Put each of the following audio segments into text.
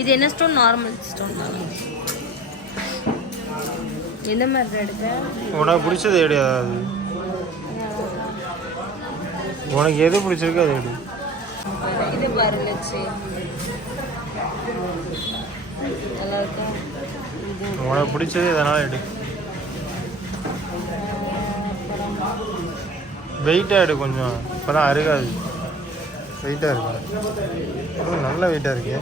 இது என்ன stone normal stone எந்த மாதிரி எடுக்க உனக்கு பிடிச்சது எடு உனக்கு எது பிடிச்சிருக்கோ அதை எடு. இது பாரு லட்சு நல்லா இருக்கா உனக்கு பிடிச்சது எதனால எடு. வெயிட்டாக எடு கொஞ்சம். இப்போ தான் அருகாது. வெயிட்டாக இருக்கா. நல்ல வெயிட்டாக இருக்கு.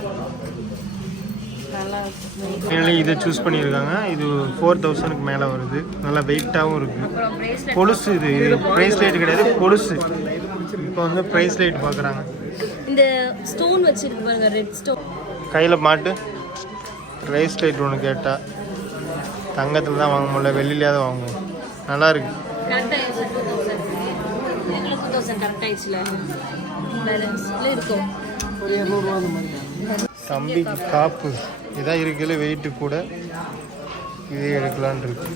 நல்லா இருக்கு ஃபைனலி இதை சூஸ் பண்ணியிருக்காங்க. இது ஃபோர் தௌசண்ட்க்கு மேலே வருது. நல்லா வெயிட்டாகவும் இருக்குது அப்புறம் பிரேஸ்லெட் கொலுசு இது. இது ப்ரைஸ் லைட் கிடையாது கொலுசு. இப்போ வந்து ப்ரைஸ் லைட் பார்க்குறாங்க இந்த ஸ்டோன் வச்சிருக்கு பாருங்க ரெட் ஸ்டோன் கையில் மாட்டு. ப்ரைஸ் லைட் ஒன்று கேட்டால் தங்கத்தில் தான் வாங்க முடியல வெள்ளிலையாவது வாங்குவோம். நல்லா இருக்கு. கரெக்டாக டூ தௌசண்ட் எங்களுக்கு டூ தௌசண்ட் பேலன்ஸில் இருக்கும் காப்பு. இதான் இருக்குல்ல வெயிட்டு கூட. இதே எடுக்கலான் இருக்கு.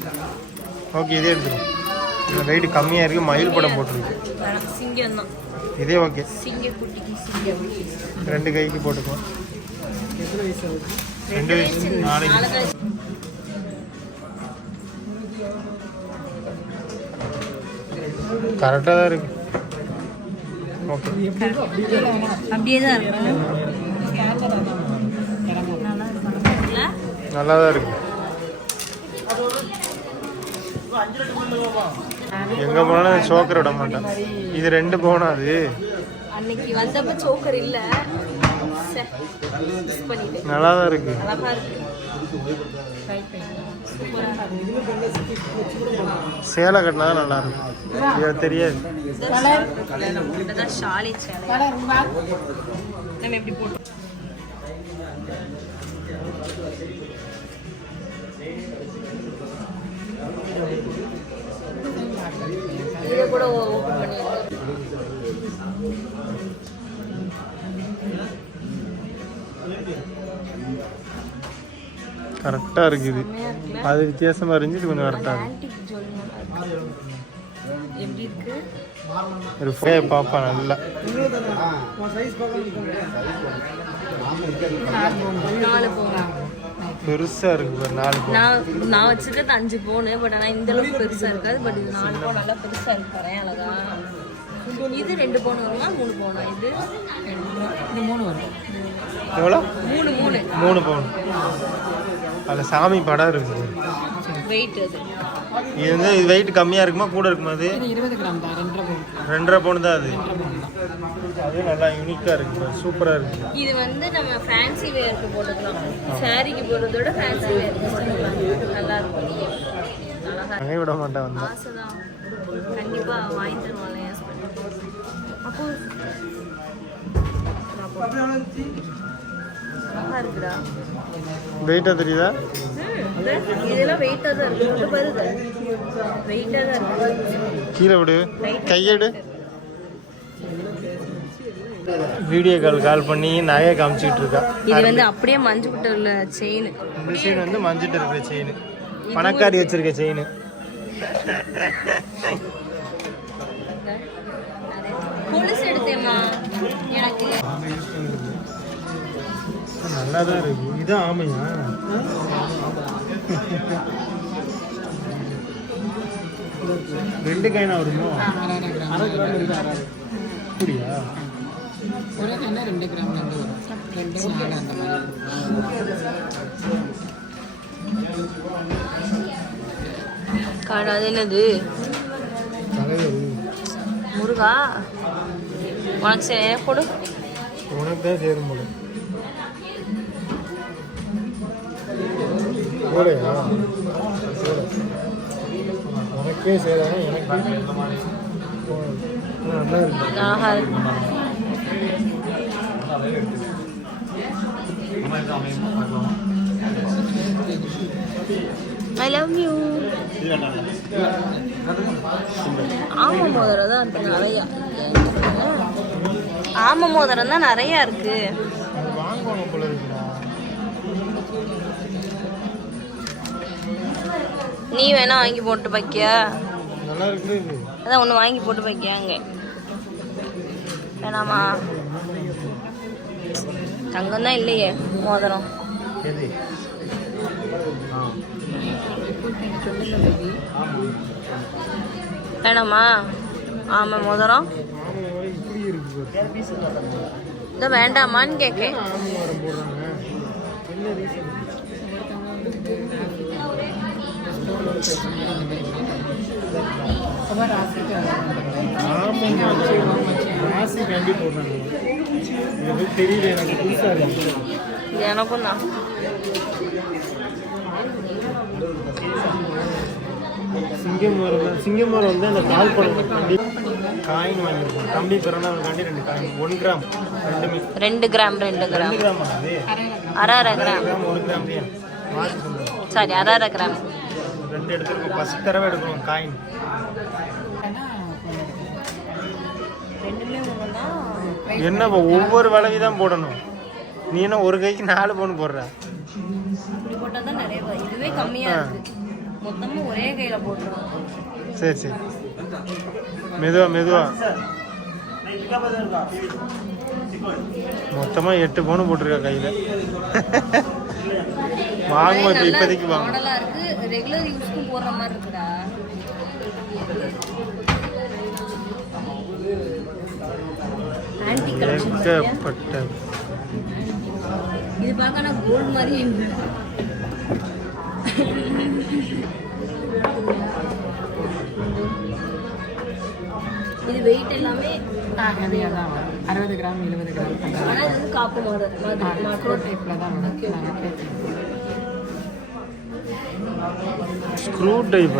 ஓகே இதே எடுத்துரும் இந்த வெயிட் கம்மியாக இருக்குது மயில் படம் போட்டிருக்கு. இதே ஓகே ரெண்டு கைக்கு போட்டுக்கலாம் ரெண்டு வயசு நாளைக்கு கரெக்டாக தான் இருக்கு. ஓகே அப்படியே தான் இருக்கு. நல்லா தான் இருக்கு எங்கே போனாலும் சோக்கர் விட மாட்டான். இது ரெண்டு போனா அது? அன்னைக்கு வந்தப்ப சோக்கர் இல்ல. நல்லா தான் இருக்கு. சேலை கட்டினா தான் நல்லா இருக்கும் தெரியாது நம்ம எப்படி போட்டோம் கரெக்டாக இருக்குது. அது வித்தியாசமாக இருந்துச்சு இது கொஞ்சம் கரெக்டாக இருக்கு. ஜுவல் நல்லா. இருக்கு எப்படி இருக்கு ஒரு ஃபே பாப்பா நல்லா நாலு இருக்கு. நான் நான் வச்சிருக்கிறது அஞ்சு பவுனு பட் ஆனால் இந்த அளவுக்கு பெருசா இருக்காது பட் இது நாலு பவுன் நல்லா பெருசா இருக்கு அழகா. இது ரெண்டு பவுன் வருமா மூணு பவுனா? இது இது மூணு வரும். எவ்வளோ? மூணு மூணு. மூணு பவுன். அதில் சாமி படம் இருக்குது இது வந்து இது வெயிட் கம்மியாக இருக்குமா கூட இருக்குமா அது? ரெண்டரை பவுன். தான் அது. அது நல்லா யூனிக்காக இருக்கு சூப்பராக இருக்கு. இது வந்து நம்ம ஃபேன்சி வேருக்கு போட்டுக்கலாம். சாரிக்கு போடுறத விட ஃபேன்சி வேருக்கு நல்லா இருக்கும். விட மாட்டேன் வந்தேன் ஆசைதான். கண்டிப்பா வாங்கி தருவாங்க. அப்போ இருக்குடா வெயிட்டாக தெரியுதா? ம், இதெல்லாம் வெயிட்டாக தான் இருக்கு. இங்க பாருங்க வெயிட்டாக தான் இருக்கு. கீழே விடு. கையெடு. வீடியோ கால் கால் பண்ணி நகையை காமிச்சிட்டு இருக்கா. இது வந்து அப்படியே மஞ்சு குட்ட உள்ள செயின் இந்த செயின் வந்து மஞ்சிட்டு இருக்கிற செயின் பணக்காரி வச்சிருக்க செயின் கொலுசு எடுத்தேம்மா. எனக்கு நல்லா தான் இருக்கு. இதான் ஆமையா? ரெண்டு கைனா வருமோ? அப்படியா? ஒரு கண்ணு ரெண்டு கிராம் ரெண்டு வரும். ரெண்டு நாலு அந்த மாதிரி. காடு அது என்னது முருகா உனக்கு சரி கொடு உனக்கு தான் சேரும் போல. சரி. உனக்கே சேராங்க எனக்கு. நல்லா இருக்கு. இருக்கு ஐ லவ் யூ ஆமா மோதிரம் தான் இருக்கு நிறையா. ஆமா மோதிரம் தான் நிறையா இருக்கு. அது வாங்கணும் போல இருக்குடா நீ வேணா வாங்கி போட்டு பாக்கியா? நல்லா அதான் ஒன்று வாங்கி போட்டு பாக்கியாங்க வேணாமா? தங்கம் தான் இல்லையே மோதிரம். வேணாமா? ஆமாம் மோதிரம். ஆமாம் வேண்டாமான்னு கேட்கேன் ராசி கண்டி போடுறாங்க இது தெரியல எனக்கு புதுசாக இருக்கு எனக்கும் தான் சிங்கம் மரம் சிங்கம் மரம் வந்து அந்த கால் கண்டி காயின் வாங்கியிருக்கோம் தம்பி பிறந்தவனுக்காண்டி ரெண்டு காயின் ஒன் கிராம் ரெண்டுமே ரெண்டு கிராம். ரெண்டு கிராம் ரெண்டு கிராம் அது அரை அரை கிராம். ஒரு கிராம் சாரி அரை அரை கிராம். ரெண்டு எடுத்துருக்கோம். ஃபஸ்ட் தடவை எடுக்கணும் காயின். என்ன ஒவ்வொரு வளவி தான் போடணும். நீ என்ன ஒரு கைக்கு நாலு பவுன் போடுற? சரி சரி. மெதுவா மெதுவா. மொத்தமா எட்டு பவுன் போட்டிருக்கா கையில. வாங்குவோம் இப்போ இப்போதைக்கு வாங்க. மாடலாக இருக்கு. ரெகுலர் யூஸ்க்கும் போடுற மாதிரி இருக்குடா. ஆன்டி கலெக்ஷன் ஏகப்பட்ட இது பார்க்க நான் கோல்டு மாதிரி இருக்கு. இது வெயிட் எல்லாமே ஆ ஹெவியாக தான் வரும். அறுபது கிராம் எழுபது கிராம். ஆனால் இது வந்து காப்பு மாடல் மாதிரி மைக்ரோ டைப்பில் தான் வரும். Screw type.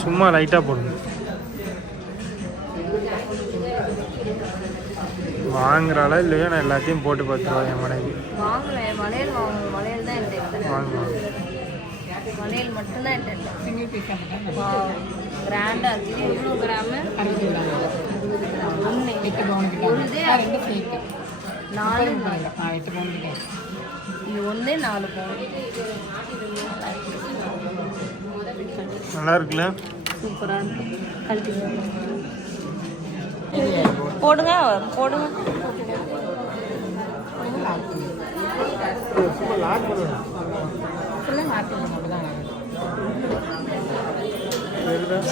சும்மா லைட்டாக போடுங்க. வாங்குறாளா இல்லையோ நான் எல்லாத்தையும் போட்டு பார்த்துருவா என் மனைவி. வளையல் வாங்கணும். வளையல் தான் என்கிட்ட வாங்குவாங்க வளையல் மட்டும்தான் என்கிட்ட கிராண்டாக இருக்குது எவ்வளோ கிராமு அறுபது கிராம் ஒன்று. எட்டு ஒரு. இதே ரெண்டு நாலு. எட்டு இது ஒன்று நாலு நல்லா இருக்குல்ல? சூப்பராக இருக்கு. கழட்டி தான் தெரியுதா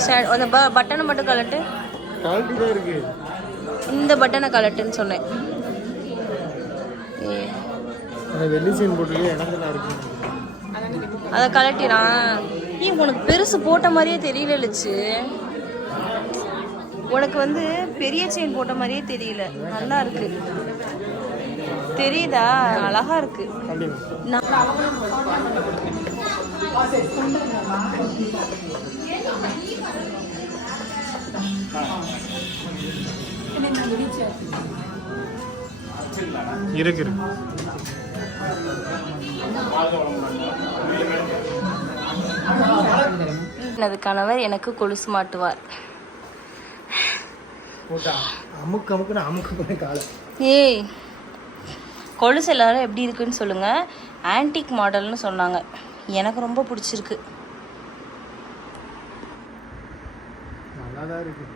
சரி அந்த ப பட்டனை மட்டும் கலட்டு குவாலிட்டி தான் இருக்கு. இந்த பட்டனை கலட்டுன்னு சொன்னேன். அதை கலட்டிடான் ஏ உனக்கு பெருசு போட்ட மாதிரியே தெரியல உனக்கு வந்து பெரிய செயின் போட்ட மாதிரியே தெரியல. நல்லா இருக்கு. தெரியுதா? அழகா இருக்கு. இருக்கு எனது கணவர் எனக்கு கொலுசு மாட்டுவார். போட்டா. அமுக்கு அமுக்குன்னு அமுக்கு பண்ணி காலை. ஏய் கொலுசு எல்லாரும் எப்படி இருக்குன்னு சொல்லுங்க. ஆன்டிக் மாடல்னு சொன்னாங்க. எனக்கு ரொம்ப பிடிச்சிருக்கு. நல்லா தான் இருக்கு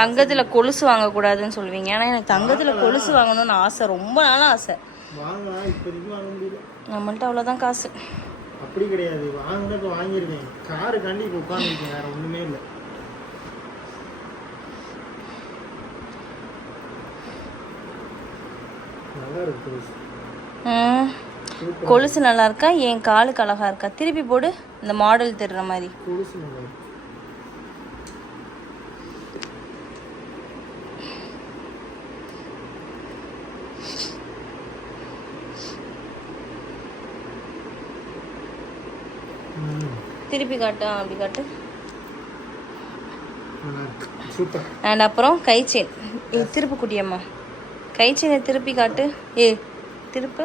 தங்கத்துல கொலுசு வாங்கக்கூடாதுன்னு சொல்லுவீங்க. ஆனால் எனக்கு தங்கத்துல கொலுசு வாங்கணும்னு ஆசை. ரொம்ப நாளாக ஆசை. வாங்க நம்மள்ட்ட அவ்வளோதான் காசு. அப்படி கிடையாது. வாங்கினா இப்போ வாங்கியிருக்கேன் காருக்காண்டி இப்போ உட்காந்துருக்கேன் வேற ஒண்ணுமே இல்லை. நல்லா இருக்கு கொலுசு. நல்லா இருக்கா? என் காலுக்கு அழகா இருக்கா? திருப்பி போடு. இந்த மாடல் தெரிற மாதிரி. கொலுசு நல்லா இருக்கு. திருப்பி காட்டு. ஆ, அப்படி காட்டு அண்ட் அப்புறம் கை செயின் திருப்பு குட்டியம்மா கை செயினை திருப்பி காட்டு. ஏ திருப்பு.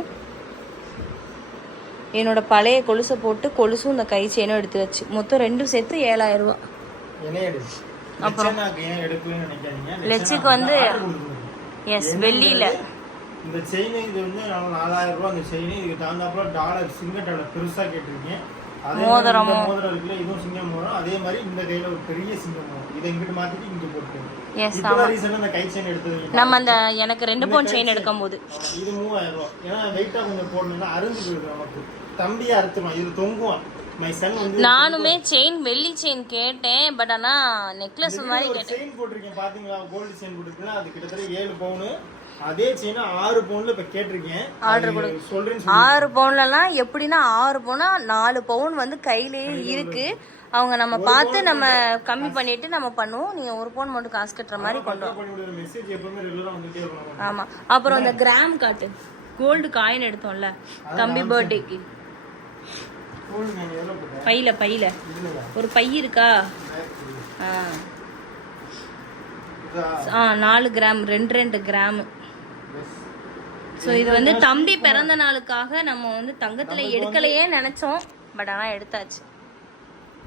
என்னோட பழைய கொலுசை போட்டு கொலுசும் இந்த கை செயினும் எடுத்து வச்சு. மொத்தம் ரெண்டும் சேர்த்து ஏழாயிரம் ரூபா. அப்புறம் லட்சுக்கு வந்து எஸ் வெள்ளியில. இந்த செயின் இது வந்து நாலாயிரம் ரூபாய் அந்த செயின் இதுக்கு தகுந்தாப்புல டாலர் சிங்க டாலர் மாதிரி மோதிரமும். மோதிரம். இருக்குல்ல இதுவும் சிங்கம் மோதிரம் அதே மாதிரி இந்த கையில ஒரு பெரிய சிங்கம் மோதிரம். இதை இங்கிட்டு மாத்திட்டு இங்க போட்டு. எஸ் இப்போ ரீசன் அந்த கை செயின் எடுத்தது. நம்ம அந்த எனக்கு ரெண்டு பவுன் செயின் எடுக்கும் போது இது மூவாயிரம் ரூபாய் ஏன்னா வெயிட்டா கொஞ்சம் போடணும்னா அருந்து போயிடும் நமக்கு. தம்பியை அறுத்துடும் இது தொங்குவான். நானுமே செயின் வெள்ளி செயின் கேட்டேன் பட் ஆனா நெக்லஸ் மாதிரி கேட்டேன். செயின் போட்டிருக்கேன். பாத்தீங்களா? கோல்டு செயின் போட்டிருக்கீங்களா அது கிட்டத்தட்ட ஏழு பவுனு அதே செயின் ஆறு பவுன்ல இப்ப கேட்டிருக்கேன். அது சொல்றேன்னு ஆறு பவுன்லலாம் எப்படின்னா ஆறு பவுனா நாலு பவுன் வந்து கையிலேயே இருக்கு. அவங்க நம்ம பார்த்து நம்ம கம்மி பண்ணிட்டு நம்ம பண்ணுவோம். நீங்க ஒரு பவுன் மட்டும் காசு கட்டுற மாதிரி கொண்டு இருக்கும். ஆமா. அப்புறம் இந்த கிராம் காட்டு கோல்டு காயின் எடுத்தோம்ல. தம்பி பர்த்டேக்கு பையில பையில? ஒரு பை இருக்கா? ஆ. நாலு கிராம் ரெண்டு ரெண்டு கிராம். ஸோ இது வந்து தம்பி பிறந்த நாளுக்காக நம்ம வந்து தங்கத்துல எடுக்கலையே நினைச்சோம். பட் ஆனா எடுத்தாச்சு.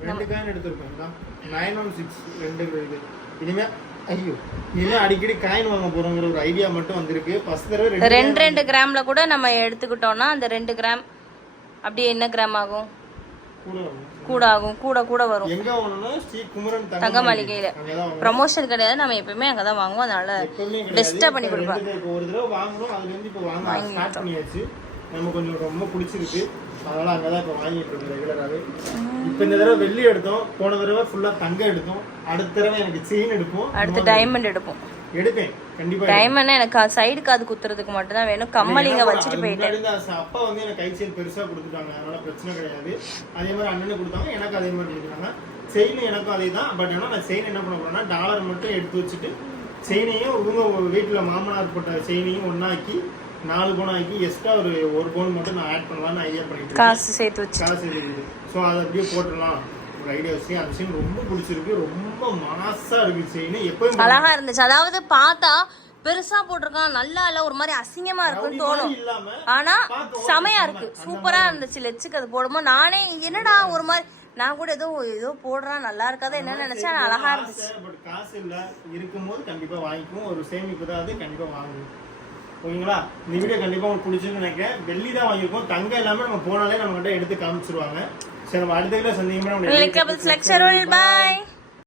ரெண்டு காயின் எடுத்திருக்கோம் நைன் ஒன் சிக்ஸ் ரெண்டு இனிமே ஐயோ இனிமே அடிக்கடி காயின் வாங்க போறோங்கிற ஒரு ஐடியா மட்டும் வந்திருக்கு. ஃபர்ஸ்ட் தடவை ரெண்டு ரெண்டு ரெண்டு கிராம்ல கூட நம்ம எடுத்துக்கிட்டோம்னா அந்த ரெண்டு கிராம் அப்படியே என்ன கிராம் ஆகும்? கூட ஆகும் கூட கூட வரும். தங்க மாளிகையில. ப்ரமோஷன் கிடையாது நம்ம எப்பவுமே அங்கதான் வாங்குவோம். அதனால எப்பவுமே பெஸ்டா கிடையாது. பண்ணி கொடுப்பாங்க ரெண்டு இப்போ ஒரு தடவை வாங்கணும் அதுல இருந்து இப்போ வாங்க ஸ்டார்ட் பண்ணியாச்சு. நம்ம கொஞ்சம் ரொம்ப பிடிச்சிருக்கு. அதனால அங்கதான் இப்போ வாங்கிட்டு இருக்கோம் ரெகுலராகவே இப்போ இந்த தடவை வெள்ளி எடுத்தோம். போன தடவை ஃபுல்லா தங்கம் எடுத்தோம். அடுத்த தடவை எனக்கு செயின் எடுப்போம். அடுத்து டைமண்ட் எடுப்போம். எடுப்பேன். டைமண்ட் எனக்கு சைடு காது குத்துறதுக்கு மட்டும் தான் வேணும் கம்மல் இங்க வச்சுட்டு போயிட்டேன் அப்பா வந்து எனக்கு கை செயின் பெருசா கொடுத்துட்டாங்க. அதனால பிரச்சனை கிடையாது. அதே மாதிரி அண்ணனுக்கு கொடுத்தாங்க எனக்கு அதே மாதிரி கொடுத்தாங்க செயின் எனக்கும் அதே தான். பட் ஆனால் நான் செயின் என்ன பண்ண போறேன்னா டாலர் மட்டும் எடுத்து வச்சுட்டு செயினையும் இவங்க வீட்டில் மாமனார் போட்ட செயினையும் ஒண்ணாக்கி நாலு பவுன் ஆக்கி எக்ஸ்ட்ரா ஒரு ஒரு பவுன் மட்டும் நான் ஆட் பண்ணலாம்னு ஐடியா பண்ணிட்டு. காசு சேர்த்து வச்சு. காசு இருக்குது ஸோ அதை அப்படியே போட்டுடலாம். ஒரு ஐடியா வச்சு அந்த செயின் ரொம்ப பிடிச்சிருக்கு. ரொம்ப மாசா இருக்கு செயின் எப்பயும் அழகா இருந்துச்சு. அதாவது பார்த்தா பெருசா போட்டிருக்கான் நல்லா இல்ல ஒரு மாதிரி அசிங்கமா இருக்குன்னு தோணும். ஆனா செமையா இருக்கு. சூப்பரா இருந்துச்சு. லெச்சுக்கு அது போடும்போது நானே என்னடா ஒரு மாதிரி நான் கூட ஏதோ ஏதோ போடுறான் நல்லா இருக்காதா என்ன நினைச்சேன். அழகா இருந்துச்சு. பட் காசு இல்ல. இருக்கும்போது கண்டிப்பா வாங்கிக்குவோம். ஒரு சேமிப்பு தான் அது கண்டிப்பா வாங்குவோம். ஓகேங்களா? இந்த வீடியோ கண்டிப்பா உங்களுக்கு பிடிச்சிருன்னு நினைக்கிறேன். வெள்ளி தான் வாங்கியிருக்கோம். தங்கம் எல்லாமே நம்ம போனாலே நம்ம கிட்ட எடுத்து காமிச்சிருவாங்க. சரி நம்ம அடுத்த கிட்ட சந்தேகமா நம்ம லெக்சர் பாய்